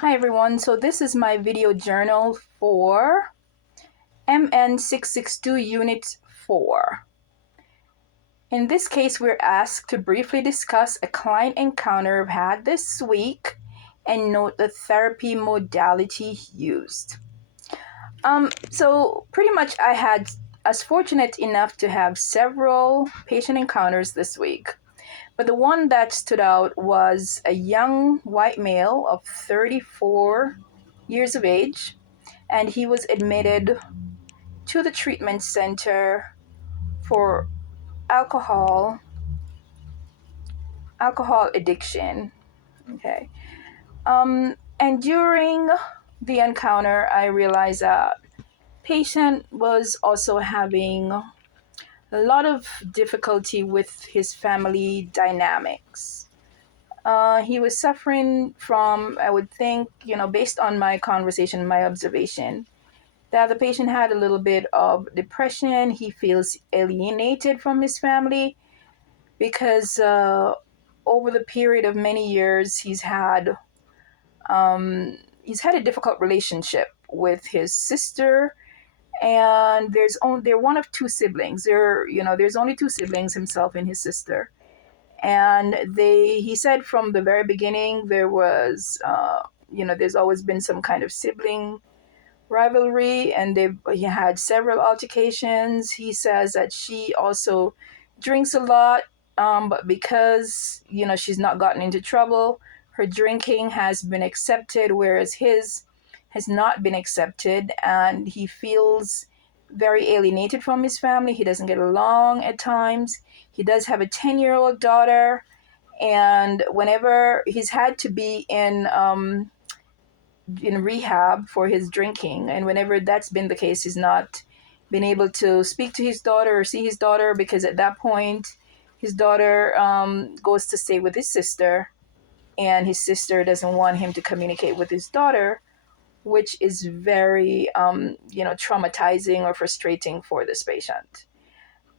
Hi everyone, so this is my video journal for MN662 Unit 4. In this case, we're asked to briefly discuss a client encounter I've had this week and note the therapy modality used. So pretty much I was fortunate enough to have several patient encounters this week. But the one that stood out was a young white male of 34 years of age, and he was admitted to the treatment center for alcohol addiction. Okay. And during the encounter, I realized that patient was also having a lot of difficulty with his family dynamics. He was suffering from, I would think, based on my conversation, my observation, that the patient had a little bit of depression. He feels alienated from his family because over the period of many years, he's had a difficult relationship with his sister, and they're one of two siblings. There's only two siblings, himself and his sister, and he said from the very beginning there was there's always been some kind of sibling rivalry, and he had several altercations. He says that she also drinks a lot, but because she's not gotten into trouble, her drinking has been accepted, whereas his has not been accepted, and he feels very alienated from his family. He doesn't get along at times. He does have a 10-year-old daughter, and whenever he's had to be in rehab for his drinking, and whenever that's been the case, he's not been able to speak to his daughter or see his daughter, because at that point his daughter goes to stay with his sister, and his sister doesn't want him to communicate with his daughter, which is very traumatizing or frustrating for this patient.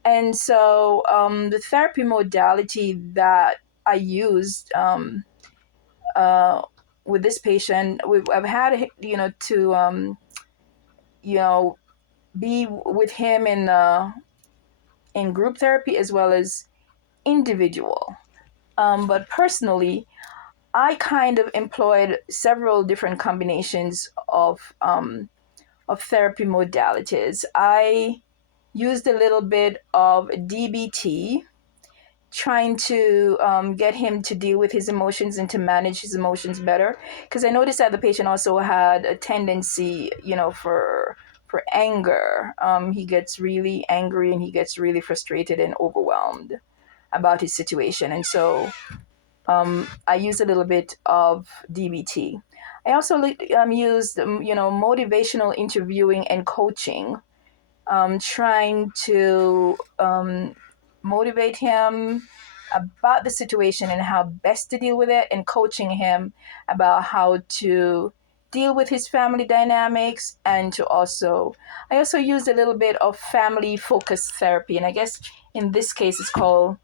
And so the therapy modality that I used with this patient, I've had to be with him in group therapy as well as individual. But personally, I kind of employed several different combinations of therapy modalities. I used a little bit of DBT, trying to get him to deal with his emotions and to manage his emotions better, because I noticed that the patient also had a tendency for anger. He gets really angry, and he gets really frustrated and overwhelmed about his situation, and so I used a little bit of DBT. I also used motivational interviewing and coaching, trying to motivate him about the situation and how best to deal with it, and coaching him about how to deal with his family dynamics, and I also used a little bit of family focused therapy, and I guess in this case it's called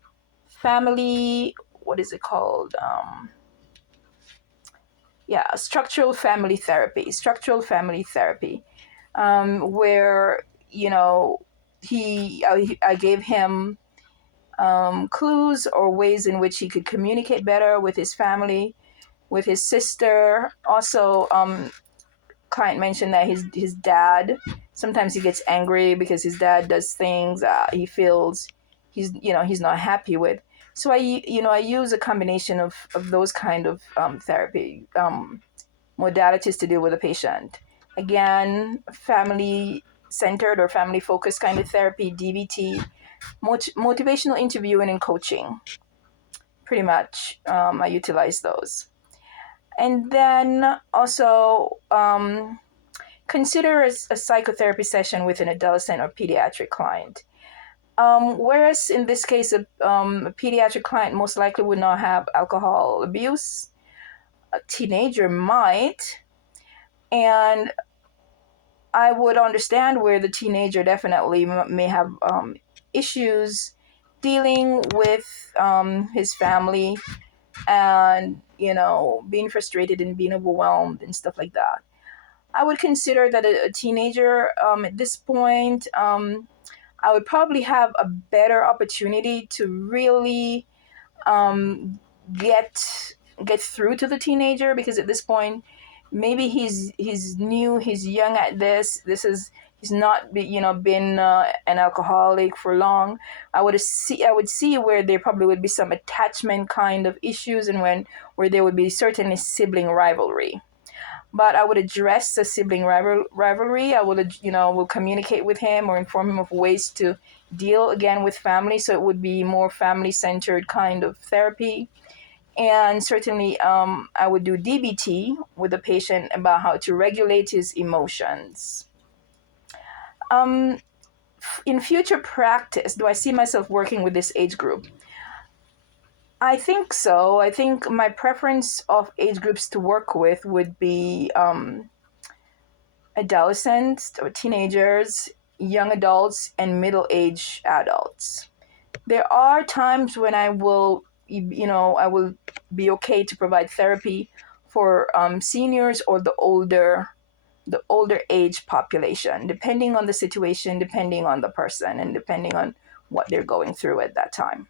family, what is it called? Structural family therapy, where I gave him clues or ways in which he could communicate better with his family, with his sister. Also, client mentioned that his dad, sometimes he gets angry because his dad does things he feels he's not happy with. So I use a combination of those kind of therapy modalities to deal with a patient. Again, family centered or family focused kind of therapy, DBT, motivational interviewing, and coaching. Pretty much, I utilize those. And then also consider a psychotherapy session with an adolescent or pediatric client. Whereas in this case, a pediatric client most likely would not have alcohol abuse. A teenager might, and I would understand where the teenager definitely may have issues dealing with his family, and being frustrated and being overwhelmed and stuff like that. I would consider that a teenager, at this point, I would probably have a better opportunity to really um, get get through to the teenager, because at this point maybe he's new, he's young at this is he's not been an alcoholic for long. I would see where there probably would be some attachment kind of issues, and where there would be certainly sibling rivalry. But I would address the sibling rivalry. I will communicate with him or inform him of ways to deal again with family. So it would be more family centered kind of therapy. And certainly, I would do DBT with the patient about how to regulate his emotions. Um, in future practice, do I see myself working with this age group? I think so. I think my preference of age groups to work with would be adolescents or teenagers, young adults, and middle aged adults. There are times when I will be okay to provide therapy for seniors or the older age population, depending on the situation, depending on the person, and depending on what they're going through at that time.